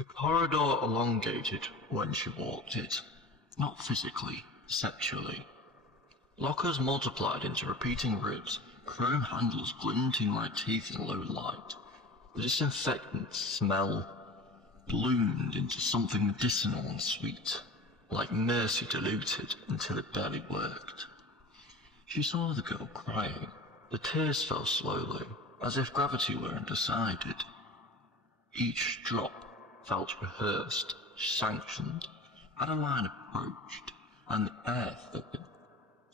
The corridor elongated when she walked it, not physically, conceptually. Lockers multiplied into repeating ribs, chrome handles glinting like teeth in low light. The disinfectant smell bloomed into something medicinal and sweet, like mercy diluted until it barely worked. She saw the girl crying. The tears fell slowly, as if gravity were undecided. Each drop felt rehearsed, sanctioned. Adeline approached, and the air thickened.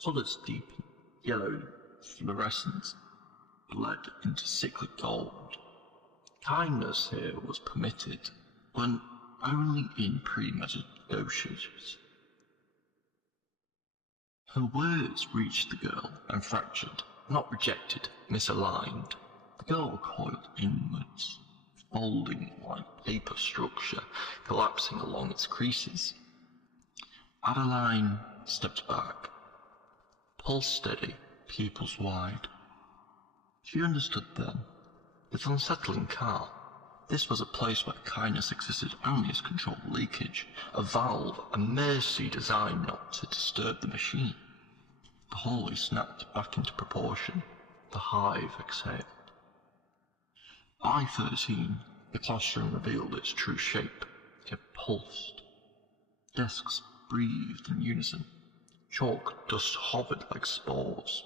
Colours deepened, yellow fluorescence bled into sickly gold. Kindness here was permitted, but only in premeditated negotiations. Her words reached the girl and fractured, not rejected, misaligned. The girl recoiled inwards, folding like paper structure, collapsing along its creases. Adeline stepped back, pulse steady, pupils wide. She understood then, with unsettling calm. This was a place where kindness existed only as controlled leakage, a valve, a mercy designed not to disturb the machine. The hallway snapped back into proportion. The hive exhaled. By 13, the classroom revealed its true shape. It pulsed. Desks breathed in unison. Chalk dust hovered like spores.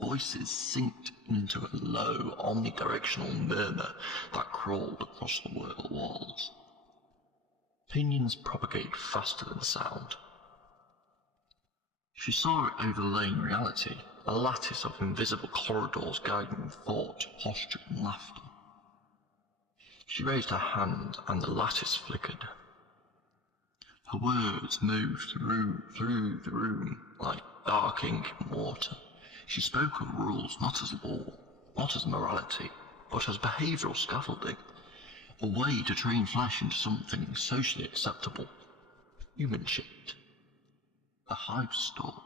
Voices synced into a low, omnidirectional murmur that crawled across the walls. Opinions propagate faster than sound. She saw it overlaying reality, a lattice of invisible corridors guiding thought, posture, and laughter. She raised her hand, and the lattice flickered. Her words moved through the room like dark ink and water. She spoke of rules not as law, not as morality, but as behavioural scaffolding, a way to train flesh into something socially acceptable, human-shaped. The hive stalled.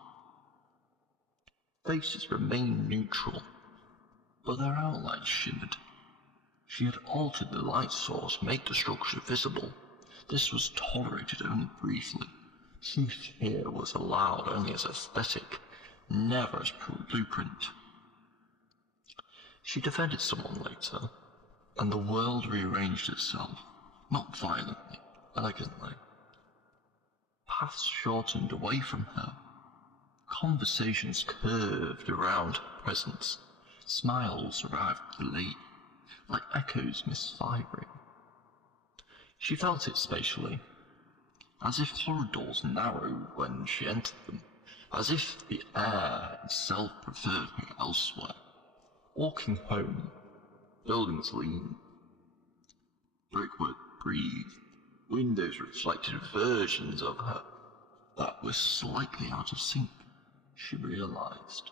Faces remained neutral, but their outlines shimmered. She had altered the light source, made the structure visible. This was tolerated only briefly. Truth here was allowed only as aesthetic, never as blueprint. She defended someone later, and the world rearranged itself, not violently, elegantly. Paths shortened away from her. Conversations curved around her presence. Smiles arrived delayed, like echoes misfiring. She felt it spatially, as if corridors narrowed when she entered them, as if the air itself preferred her elsewhere. Walking home, buildings leaned, brickwork breathed, windows reflected versions of her that were slightly out of sync. She realized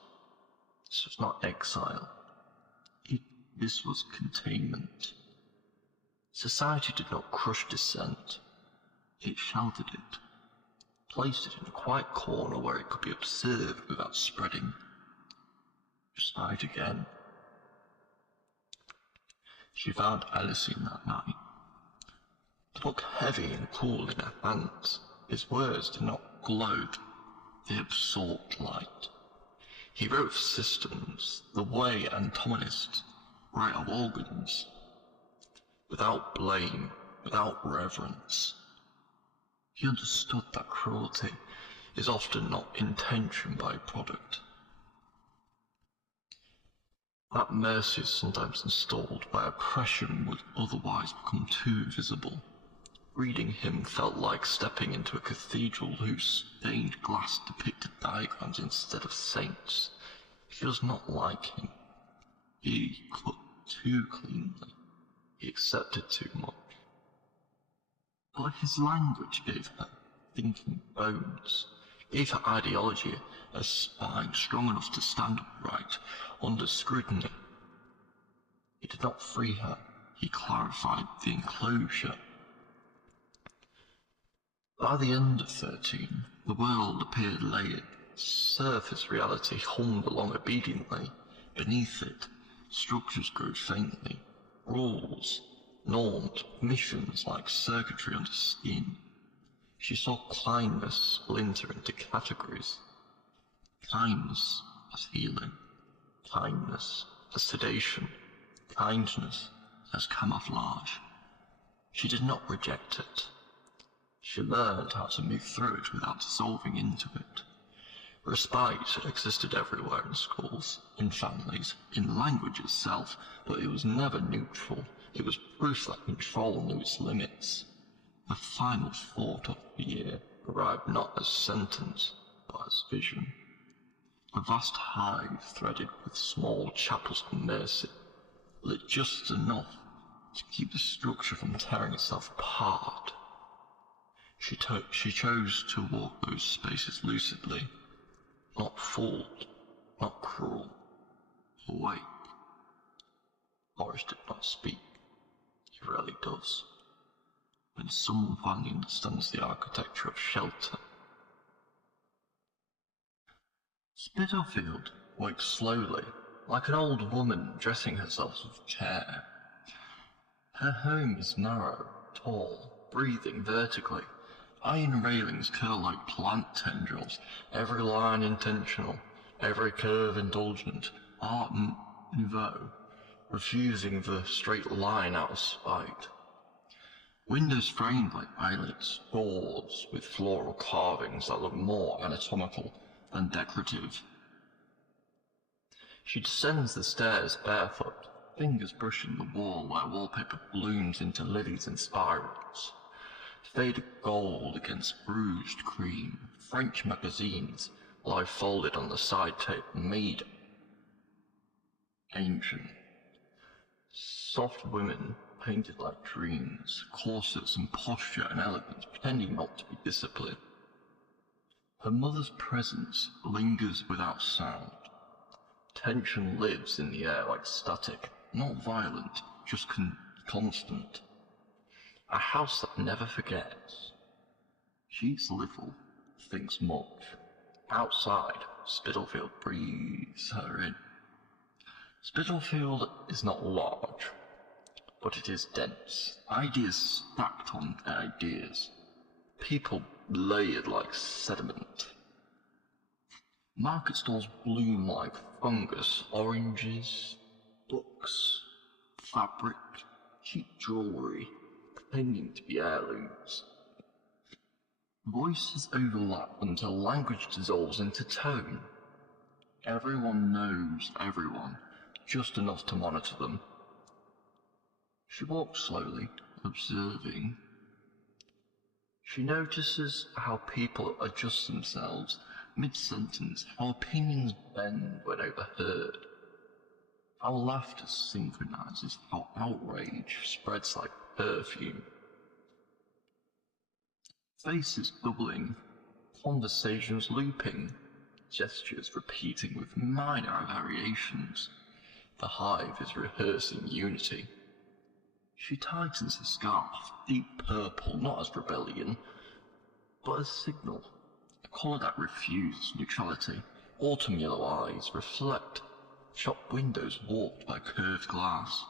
this was not exile. This was containment. Society did not crush dissent. It sheltered it, placed it in a quiet corner where it could be observed without spreading. Despite again. She found Adeline that night. The book heavy and cool in her hands. His words did not glow, they absorbed light. He wrote of systems, the way anatomists write of organs, without blame, without reverence. He understood that cruelty is often not intention by product. That mercy is sometimes installed where oppression would otherwise become too visible. Reading him felt like stepping into a cathedral whose stained glass depicted diagrams instead of saints. She was not like him. He cooked too cleanly. He accepted too much. But his language gave her thinking bones, gave her ideology a spine strong enough to stand upright under scrutiny. He did not free her, he clarified the enclosure. By the end of 13, the world appeared layered. Surface reality hummed along obediently. Beneath it, structures grew faintly. Rules, normed missions like circuitry under skin. She saw kindness splinter into categories. Kindness as healing, kindness as sedation, kindness as camouflage. She did not reject it. She learned how to move through it without dissolving into it. Respite existed everywhere in schools, in families, in language itself, but it was never neutral. It was proof that control knew its limits. The final thought of the year arrived not as sentence, but as vision. A vast hive threaded with small chapels of mercy, lit just enough to keep the structure from tearing itself apart. She chose to walk those spaces lucidly, not fooled, not cruel, awake. Morris did not speak. He rarely does. When someone finally understands the architecture of shelter. Spitalfield wakes slowly, like an old woman dressing herself with care. Her home is narrow, tall, breathing vertically. Iron railings curl like plant tendrils, every line intentional, every curve indulgent, art nouveau, refusing the straight line out of spite. Windows framed like eyelets, doors with floral carvings that look more anatomical than decorative. She descends the stairs barefoot, fingers brushing the wall where wallpaper blooms into lilies and spirals. Faded gold against bruised cream, French magazines lie folded on the side table, made ancient. Soft women painted like dreams, corsets and posture and elegance, pretending not to be disciplined. Her mother's presence lingers without sound. Tension lives in the air like static, not violent, just constant. A house that never forgets. She eats little, thinks much. Outside, Spitalfield breathes her in. Spitalfield is not large, but it is dense. Ideas stacked on ideas. People layered like sediment. Market stalls bloom like fungus, oranges, books, fabric, cheap jewellery, pretending to be heirlooms. Voices overlap until language dissolves into tone. Everyone knows everyone, just enough to monitor them. She walks slowly, observing. She notices how people adjust themselves mid-sentence, how opinions bend when overheard, how laughter synchronizes, how outrage spreads like perfume. Faces doubling, conversations looping, gestures repeating with minor variations. The hive is rehearsing unity. She tightens her scarf, deep purple, not as rebellion, but as signal. A colour that refuses neutrality. Autumn yellow eyes reflect shop windows warped by curved glass.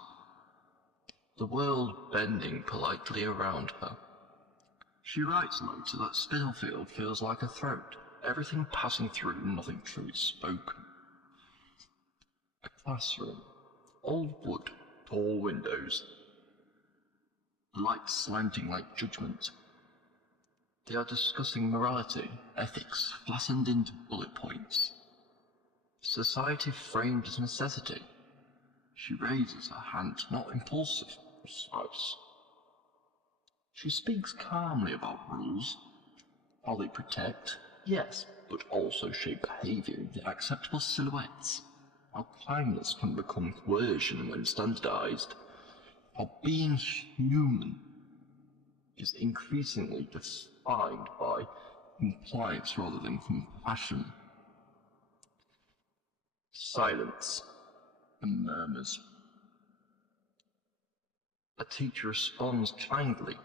The world bending politely around her. She writes later that Spitalfield feels like a throat, everything passing through, nothing truly spoken. A classroom, old wood, tall windows, light slanting like judgment. They are discussing morality, ethics, flattened into bullet points. Society framed as necessity. She raises her hand, not impulsive, precise. She speaks calmly about rules, how they protect, yes, but also shape behaviour into acceptable silhouettes. How kindness can become coercion when standardised. How being human is increasingly defined by compliance rather than compassion. Silence and murmurs. A teacher responds kindly,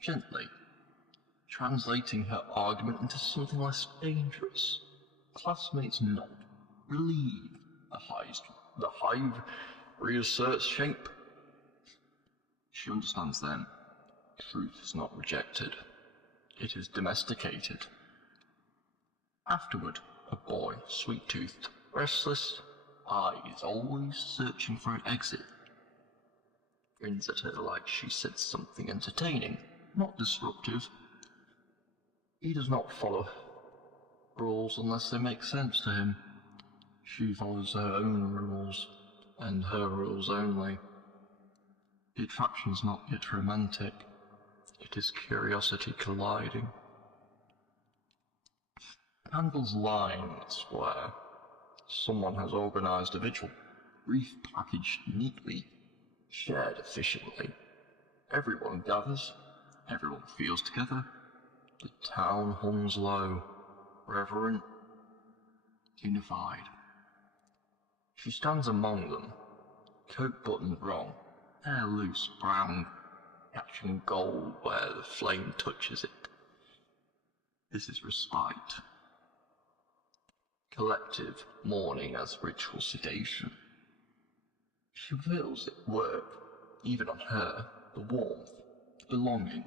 gently, translating her argument into something less dangerous. Classmates nod, relieved. The hive reasserts shape. She understands then, truth is not rejected, it is domesticated. Afterward, a boy, sweet-toothed, restless, eyes always searching for an exit, grins at her like she said something entertaining, not disruptive. He does not follow rules unless they make sense to him. She follows her own rules, and her rules only. The attraction is not yet romantic, it is curiosity colliding. Candles line the square. Someone has organised a vigil, wreath packaged neatly, shared efficiently. Everyone gathers, everyone feels together. The town hums low, reverent, unified. She stands among them, coat buttoned wrong, hair loose, brown, catching gold where the flame touches it. This is respite. Collective mourning as ritual sedation. She feels it work, even on her, the warmth, the belonging,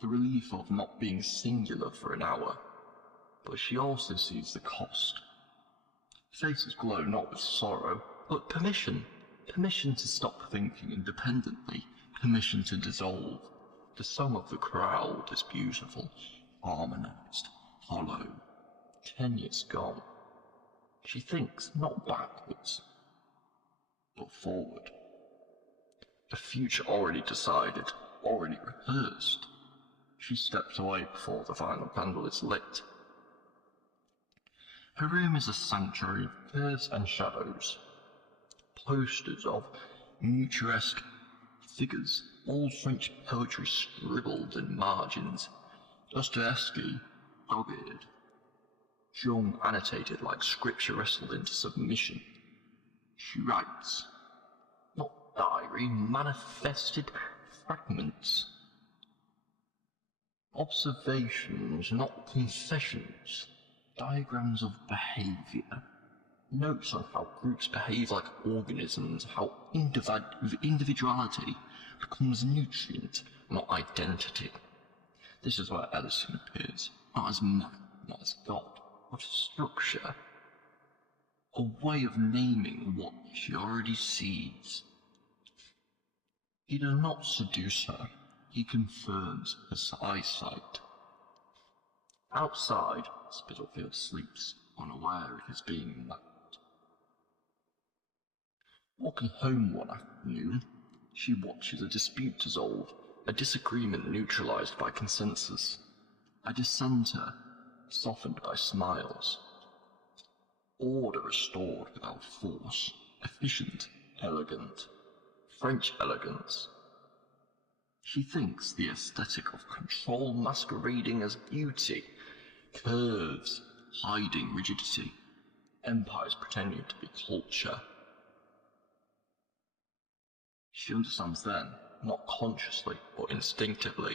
the relief of not being singular for an hour. But she also sees the cost. Faces glow not with sorrow, but permission. Permission to stop thinking independently. Permission to dissolve. The sum of the crowd is beautiful, harmonized, hollow. 10 years gone. She thinks not backwards, but forward. A future already decided, already rehearsed. She steps away before the final candle is lit. Her room is a sanctuary of curves and shadows. Posters of muturesque figures, old French poetry scribbled in margins. Dostoevsky, dog-eared. Jung annotated like scripture wrestled into submission. She writes, not diary, manifested fragments. Observations, not confessions. Diagrams of behaviour. Notes on how groups behave like organisms, how individuality becomes nutrient, not identity. This is where Edison appears, not as man, not as God, but a structure, a way of naming what she already sees. He does not seduce her, he confirms her eyesight. Outside, Spitalfield sleeps, unaware it is being mapped. Walking home one afternoon, she watches a dispute dissolve, a disagreement neutralized by consensus, a dissenter softened by smiles. Order restored without force, efficient, elegant, French elegance. She thinks the aesthetic of control masquerading as beauty, curves hiding rigidity, empires pretending to be culture. She understands then, not consciously but instinctively.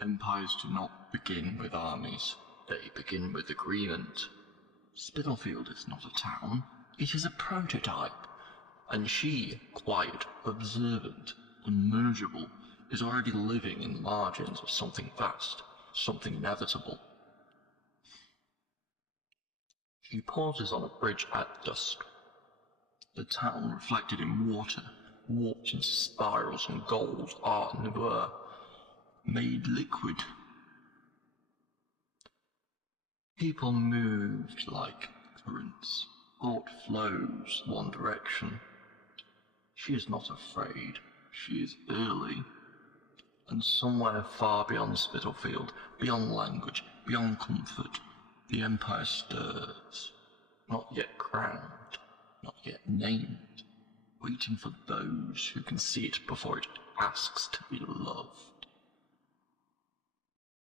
Empires do not begin with armies, they begin with agreement. Spitalfield is not a town, it is a prototype, and she, quiet, observant, unmergeable, is already living in the margins of something vast, something inevitable. She pauses on a bridge at dusk. The town reflected in water, warped into spirals and gold, art nouveau, made liquid. People moved like currents, thought flows one direction. She is not afraid, she is early, and somewhere far beyond Spitalfield, beyond language, beyond comfort, the empire stirs, not yet crowned, not yet named, waiting for those who can see it before it asks to be loved.